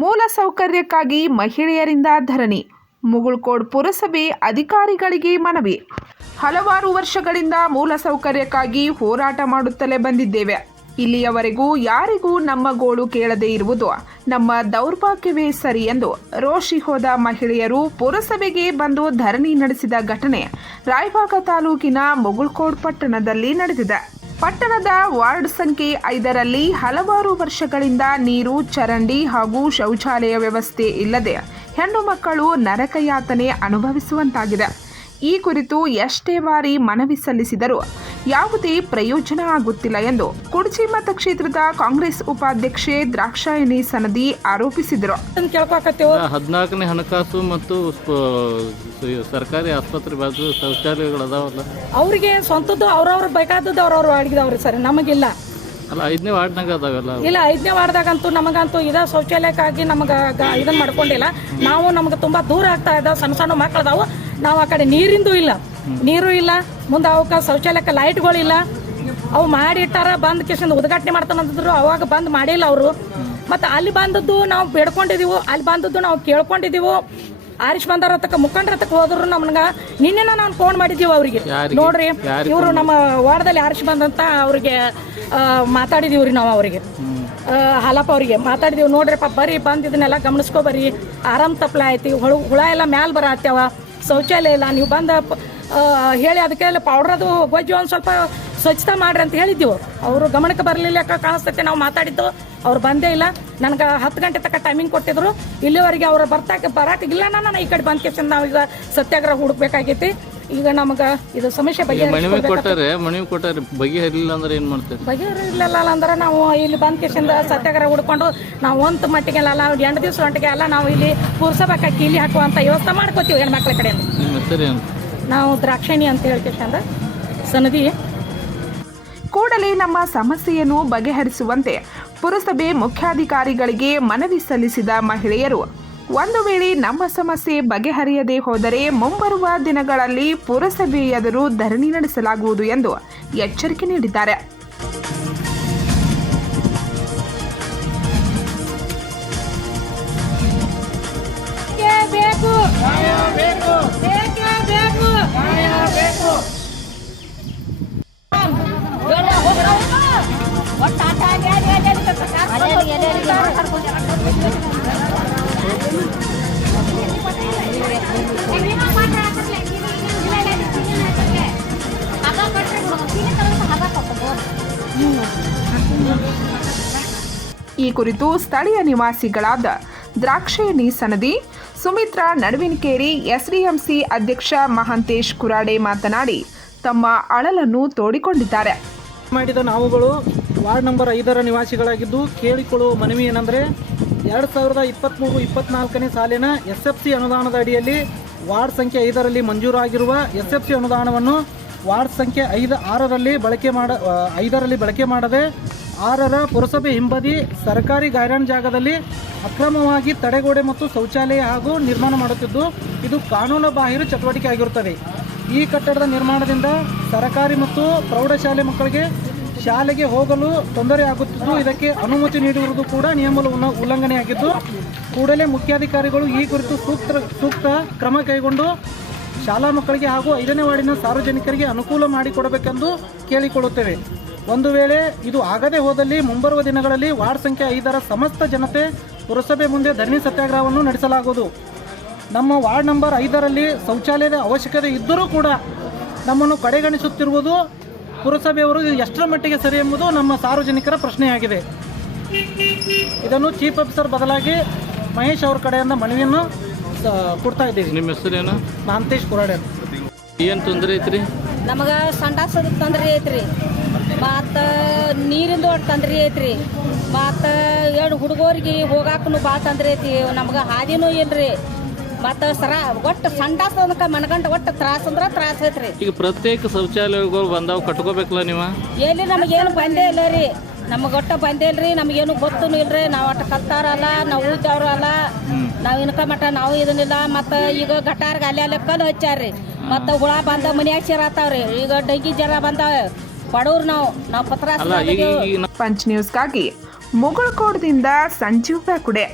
ಮೂಲ ಸೌಕರ್ಯಕ್ಕಾಗಿ ಮಹಿಳೆಯರಿಂದ ಧರಣಿ. ಮುಗುಳ್ಕೋಡ್ ಪುರಸಭೆ ಅಧಿಕಾರಿಗಳಿಗೆ ಮನವಿ. ಹಲವಾರು ವರ್ಷಗಳಿಂದ ಮೂಲ ಸೌಕರ್ಯಕ್ಕಾಗಿ ಹೋರಾಟ ಮಾಡುತ್ತಲೇ ಬಂದಿದ್ದೇವೆ. ಇಲ್ಲಿಯವರೆಗೂ ಯಾರಿಗೂ ನಮ್ಮ ಗೋಳು ಕೇಳದೇ ಇರುವುದು ನಮ್ಮ ದೌರ್ಭಾಗ್ಯವೇ ಸರಿ ಎಂದು ರೋಷಿ ಹೋದ ಮಹಿಳೆಯರು ಪುರಸಭೆಗೆ ಬಂದು ಧರಣಿ ನಡೆಸಿದ ಘಟನೆ ರಾಯಭಾಗ ತಾಲೂಕಿನ ಮುಗುಳ್ಕೋಡ್ ಪಟ್ಟಣದಲ್ಲಿ ನಡೆದಿದೆ. ಪಟ್ಟಣದ ವಾರ್ಡ್ ಸಂಖ್ಯೆ ಐದರಲ್ಲಿ ಹಲವಾರು ವರ್ಷಗಳಿಂದ ನೀರು, ಚರಂಡಿ ಹಾಗೂ ಶೌಚಾಲಯ ವ್ಯವಸ್ಥೆ ಇಲ್ಲದೆ ಹೆಣ್ಣು ಮಕ್ಕಳು ನರಕಯಾತನೆ ಅನುಭವಿಸುವಂತಾಗಿದೆ. ಈ ಕುರಿತು ಎಷ್ಟೇ ಬಾರಿ ಮನವಿ ಸಲ್ಲಿಸಿದರೂ ಯಾವುದೇ ಪ್ರಯೋಜನ ಆಗುತ್ತಿಲ್ಲ ಎಂದು ಕುಡ್ಚಿ ಮತಕ್ಷೇತ್ರದ ಕಾಂಗ್ರೆಸ್ ಉಪಾಧ್ಯಕ್ಷೆ ದ್ರಾಕ್ಷಾಯಣಿ ಸನದಿ ಆರೋಪಿಸಿದರು. ಹದಿನಾಲ್ಕನೇ ಹಣಕಾಸು ಮತ್ತು ಸರ್ಕಾರಿ ಆಸ್ಪತ್ರೆ ಬಾಜು ಶೌಚಾಲಯಗಳು ಅದಾವಲ್ಲ? ಅವರಿಗೆ ಸ್ವಂತದ್ದು ಅವ್ರವ್ರ ಬೇಕಾದದ್ದು ಅವ್ರವ್ರು ಅಡಿಗಿದವ್ರಿ ಸರ್ ನಮಗಿಲ್ಲ. ಅಲ್ಲ ಐದನೇ ವಾರ್ಡ್ನಾಗ ಅದಾವಲ್ಲ ಇಲ್ಲ ಐದನೇ ವಾರ್ಡ್ದಾಗಂತೂ ನಮಗಂತೂ ಇದ ಶೌಚಾಲಯಕ್ಕಾಗಿ ನಮಗೆ ಇದನ್ನ ಮಾಡ್ಕೊಂಡಿಲ್ಲ. ನಾವು ನಮ್ಗೆ ತುಂಬಾ ದೂರ ಆಗ್ತಾ ಇದಾವ ಸಣ್ಣ ಸಣ್ಣ ಮಕ್ಕಳದಾವು ನಾವು ಆ ಕಡೆ ನೀರಿಂದು ಇಲ್ಲ. ನೀರು ಇಲ್ಲ ಮುಂದೆ ಅವಕ್ಕೆ ಶೌಚಾಲಯಕ್ಕೆ ಲೈಟ್ಗಳಿಲ್ಲ ಅವು ಮಾಡಿಟ್ಟಾರ ಬಂದ್ ಕಿಶನ್ ಉದ್ಘಾಟನೆ ಮಾಡ್ತಾನಂತಂದ್ರು ಅವಾಗ ಬಂದ್ ಮಾಡಿಲ್ಲ ಅವರು. ಮತ್ತೆ ಅಲ್ಲಿ ಬಂದದ್ದು ನಾವು ಬೇಡ್ಕೊಂಡಿದೀವು ಅಲ್ಲಿ ಬಂದದ್ದು ನಾವು ಕೇಳ್ಕೊಂಡಿದೀವು. ಆರಿಶ್ ಬಂದಾರ ತಕ್ಕ ಮುಖಂಡ್ರ ತಕ್ಕ ಹೋದ್ರು ನಮ್ಗ. ನಿನ್ನೆ ನಾನು ಫೋನ್ ಮಾಡಿದೀವಿ ಅವರಿಗೆ? ನೋಡ್ರಿ ಇವರು ನಮ್ಮ ವಾರ್ಡದಲ್ಲಿ ಆರಿಶ್ ಬಂದಂತ ಅವ್ರಿಗೆ ಮಾತಾಡಿದೀವ್ರಿ ನಾವು ಅವರಿಗೆ. ಹಾಲಪ್ಪ ಅವರಿಗೆ ಮಾತಾಡಿದೀವಿ. ನೋಡ್ರಿಪ್ಪ ಬರ್ರಿ ಬಂದ್ ಇದನ್ನೆಲ್ಲ ಗಮನಿಸ್ಕೊ ಬರ್ರಿ. ಆರಾಮ್ ತಪ್ಪಲ ಐತಿ ಹುಳು ಹುಳ ಎಲ್ಲ ಮ್ಯಾಲ ಬರತ್ತವ ಶೌಚಾಲಯ ಇಲ್ಲ ನೀವು ಬಂದ ಹೇಳಿ ಅದಕ್ಕೆಲ್ಲ ಪೌಡ್ರ್ ಅದು ಗೊಜ್ಜು ಒಂದು ಸ್ವಲ್ಪ ಸ್ವಚ್ಛತಾ ಮಾಡ್ರಿ ಅಂತ ಹೇಳಿದ್ದೀವಿ. ಅವರು ಗಮನಕ್ಕೆ ಬರಲಿಲ್ಲ ಯಾಕೆ ಕಾಣಿಸ್ತೈತೆ ನಾವು ಮಾತಾಡಿದ್ದು. ಅವ್ರು ಬಂದೇ ಇಲ್ಲ. ನನಗೆ ಹತ್ತು ಗಂಟೆ ತನಕ ಟೈಮಿಂಗ್ ಕೊಟ್ಟಿದ್ರು. ಇಲ್ಲಿವರೆಗೆ ಅವ್ರು ಬರ್ತಾಕ ಬರಾಕಿಲ್ಲ ನಾನು ಈ ಕಡೆ ಬಂದ ನಾವು ನಾವೀಗ ಸತ್ಯಾಗ್ರಹ ಹುಡುಕ್ಬೇಕಾಗೈತಿ. ಈಗ ನಮಗೆ ಇದು ಸಮಸ್ಯೆ ಬಗ್ಗೆ ಮನವಿ ಕೊಟ್ಟಾರೆ ಮನವಿ ಕೊಟ್ಟಾರೆ ಬಗೆಹರಿಲಿಲ್ಲ ಅಂದ್ರೆ ಏನ್ ಮಾಡ್ತಾರೆ? ಬಗೆಹರಿಲಿಲ್ಲ ಅಂದ್ರೆ ನಾವು ಇಲ್ಲಿ ಬಂದ ಕೇಸಿಂದ ಸತ್ಯಾಗ್ರಹ ಹುಡ್ಕೊಂಡು ನಾವು ಒಂದು ಮಟ್ಟಿಗೆಲ್ಲ ಅವ್ರು ಎಂಟು ದಿವಸ ಗಂಟೆಗೆ ಅಲ್ಲ ನಾವು ಇಲ್ಲಿ ಕೂರ್ಸಬೇಕಾಗಿ ಇಲ್ಲಿ ಹಾಕುವಂತ ವ್ಯವಸ್ಥೆ ಮಾಡ್ಕೋತೀವಿ ಹೆಣ್ಮಕ್ಳ ಕಡೆಯಿಂದ. ನಿಮ್ಮ ಹೆಸರೇನು ನಾವು ದ್ರಾಕ್ಷಿಣಿ ಅಂತ ಹೇಳ್ಕೇಶಂದ ಸನದಿ. ಕೂಡಲೇ ನಮ್ಮ ಸಮಸ್ಯೆಯನ್ನು ಬಗೆಹರಿಸುವಂತೆ ಪುರಸಭೆ ಮುಖ್ಯಾಧಿಕಾರಿಗಳಿಗೆ ಮನವಿ ಸಲ್ಲಿಸಿದ ಮಹಿಳೆಯರು, ಒಂದು ವೇಳೆ ನಮ್ಮ ಸಮಸ್ಯೆ ಬಗೆಹರಿಯದೇ ಹೋದರೆ ಮುಂಬರುವ ದಿನಗಳಲ್ಲಿ ಪುರಸಭೆ ಧರಣಿ ನಡೆಸಲಾಗುವುದು ಎಂದು ಎಚ್ಚರಿಕೆ ನೀಡಿದ್ದಾರೆ. ಈ ಕುರಿತು ಸ್ಥಳೀಯ ನಿವಾಸಿಗಳಾದ ದ್ರಾಕ್ಷಾಯಣಿ ಸನದಿ ಸುಮಿತ್ರಾ ನಡುವಿನಕೇರಿ, ಎಸ್ಡಿಎಂಸಿ ಅಧ್ಯಕ್ಷ ಮಹಾಂತೇಶ್ ಕುರಾಡೆ ಮಾತನಾಡಿ ತಮ್ಮ ಅಳಲನ್ನು ತೋಡಿಕೊಂಡಿದ್ದಾರೆ. ಮಾಡಿದ ನಾವುಗಳು ವಾರ್ಡ್ ನಂಬರ್ ಐದರ ನಿವಾಸಿಗಳಾಗಿದ್ದು ಕೇಳಿಕೊಳ್ಳುವ ಮನವಿ ಏನಂದರೆ ಎರಡು ಸಾವಿರದ ಇಪ್ಪತ್ತ್ಮೂರು ಇಪ್ಪತ್ನಾಲ್ಕನೇ ಸಾಲಿನ ಎಸ್ ಎಫ್ ಸಿ ಅನುದಾನದ ಅಡಿಯಲ್ಲಿ ವಾರ್ಡ್ ಸಂಖ್ಯೆ ಐದರಲ್ಲಿ ಮಂಜೂರಾಗಿರುವ ಎಸ್ ಎಫ್ ಸಿ ಅನುದಾನವನ್ನು ವಾರ್ಡ್ ಸಂಖ್ಯೆ ಐದು, ಆರರಲ್ಲಿ ಬಳಕೆ ಮಾಡ, ಐದರಲ್ಲಿ ಬಳಕೆ ಮಾಡದೆ ಆರರ ಪುರಸಭೆ ಹಿಂಬದಿ ಸರ್ಕಾರಿ ಗೈರಾನ್ ಜಾಗದಲ್ಲಿ ಅಕ್ರಮವಾಗಿ ತಡೆಗೋಡೆ ಮತ್ತು ಶೌಚಾಲಯ ಹಾಗೂ ನಿರ್ಮಾಣ ಮಾಡುತ್ತಿದ್ದು, ಇದು ಕಾನೂನು ಬಾಹಿರ ಚಟುವಟಿಕೆ ಆಗಿರುತ್ತದೆ. ಈ ಕಟ್ಟಡದ ನಿರ್ಮಾಣದಿಂದ ಸರ್ಕಾರಿ ಮತ್ತು ಪ್ರೌಢಶಾಲೆ ಮಕ್ಕಳಿಗೆ ಶಾಲೆಗೆ ಹೋಗಲು ತೊಂದರೆ ಆಗುತ್ತಿದ್ದು, ಇದಕ್ಕೆ ಅನುಮತಿ ನೀಡಿರುವುದು ಕೂಡ ನಿಯಮ ಉಲ್ಲ- ಉಲ್ಲಂಘನೆಯಾಗಿದ್ದು, ಕೂಡಲೇ ಮುಖ್ಯಾಧಿಕಾರಿಗಳು ಈ ಕುರಿತು ಸೂಕ್ತ ಸೂಕ್ತ ಕ್ರಮ ಕೈಗೊಂಡು ಶಾಲಾ ಮಕ್ಕಳಿಗೆ ಹಾಗೂ ಐದನೇ ವಾರ್ಡಿನ ಸಾರ್ವಜನಿಕರಿಗೆ ಅನುಕೂಲ ಮಾಡಿಕೊಡಬೇಕೆಂದು ಕೇಳಿಕೊಳ್ಳುತ್ತೇವೆ. ಒಂದು ವೇಳೆ ಇದು ಆಗದೆ ಹೋದಲ್ಲಿ ಮುಂಬರುವ ದಿನಗಳಲ್ಲಿ ವಾರ್ಡ್ ಸಂಖ್ಯೆ ಐದರ ಸಮಸ್ತ ಜನತೆ ಪುರಸಭೆ ಮುಂದೆ ಧರಣಿ ಸತ್ಯಾಗ್ರಹವನ್ನು ನಡೆಸಲಾಗುವುದು. ನಮ್ಮ ವಾರ್ಡ್ ನಂಬರ್ ಐದರಲ್ಲಿ ಶೌಚಾಲಯದ ಅವಶ್ಯಕತೆ ಇದ್ದರೂ ಕೂಡ ನಮ್ಮನ್ನು ಕಡೆಗಣಿಸುತ್ತಿರುವುದು ಪುರಸಭೆಯವರು ಇದು ಎಷ್ಟರ ಮಟ್ಟಿಗೆ ಸರಿ ಎಂಬುದು ನಮ್ಮ ಸಾರ್ವಜನಿಕರ ಪ್ರಶ್ನೆಯಾಗಿದೆ. ಇದನ್ನು ಚೀಫ್ ಆಫೀಸರ್ ಬದಲಾಗಿ ಮಹೇಶ್ ಅವ್ರ ಕಡೆಯಿಂದ ಮನವಿಯನ್ನು ಕೊಡ್ತಾ ಇದ್ದೀವಿ. ನಿಮ್ಮ ಹೆಸರೇನು? ಮಾಂತೇಶ್ ಕುರಾಡೆ ಏನು ಏನ್ ತೊಂದರೆ ಐತ್ರಿ? ನಮಗೆ ಸಂಡಾಸದ ತೊಂದರೆ ಐತ್ರಿ. ಮತ್ತು ನೀರಿಂದು ಒಟ್ಟು ತೊಂದರೆ ಐತ್ರಿ. ಮತ್ತು ಎರಡು ಹುಡುಗರಿಗೆ ಹೋಗಾಕನು ಭಾಳ ತೊಂದರೆ ಐತಿ. ನಮ್ಗೆ ಹಾದಿನೂ ಇಲ್ರಿ. ಮತ್ತು ಸರ ಒಟ್ಟು ಸಂಡಾಸ ತನಕ ಮನಗಂಡ ಒಟ್ಟು ತ್ರಾಸ ಅಂದ್ರೆ ತ್ರಾಸ ಐತ್ರಿ. ಈಗ ಪ್ರತ್ಯೇಕ ಶೌಚಾಲಯಗಳು ಬಂದಾವ ಕಟ್ಕೋಬೇಕಲ್ಲ ನೀವು? ಎಲ್ಲಿ ನಮಗೇನು ಬಂದೇ ಇಲ್ಲ ರೀ. ನಮಗೆ ಒಟ್ಟು ಬಂದೇ ಇಲ್ರಿ ನಮಗೇನು ಗೊತ್ತೂ ಇಲ್ರಿ. ನಾವು ಒಟ್ಟು ಕಲ್ತಾರಲ್ಲ ನಾವು ಉಳಿದವ್ರು ಅಲ್ಲ. ನಾವು ಇನ್ಕ ಮಟ್ಟ ನಾವು ಇದನ್ನಿಲ್ಲ. ಮತ್ತು ಈಗ ಗಟಾರ್ಗೆ ಅಲ್ಲಿ ಅಲ್ಲಿ ಕಲ್ಲು ಹಚ್ಚಾರ್ರಿ. ಮತ್ತು ಹುಳ ಬಂದ ಮನ್ಯಾಗ ಸೇರಾತಾವ್ರಿ ಈಗ ಡಂಗಿ ಜರ ಬಂದಾವ. ಬಡವ್ರು ನಾವು ನಾವು ಪತ್ರ ಪಂಚ್ ನ್ಯೂಸ್ಗಾಗಿ ಮುಗಳಕೋಡದಿಂದ ಸಂಜೀವ್ ಬ್ಯಾಕುಡೆ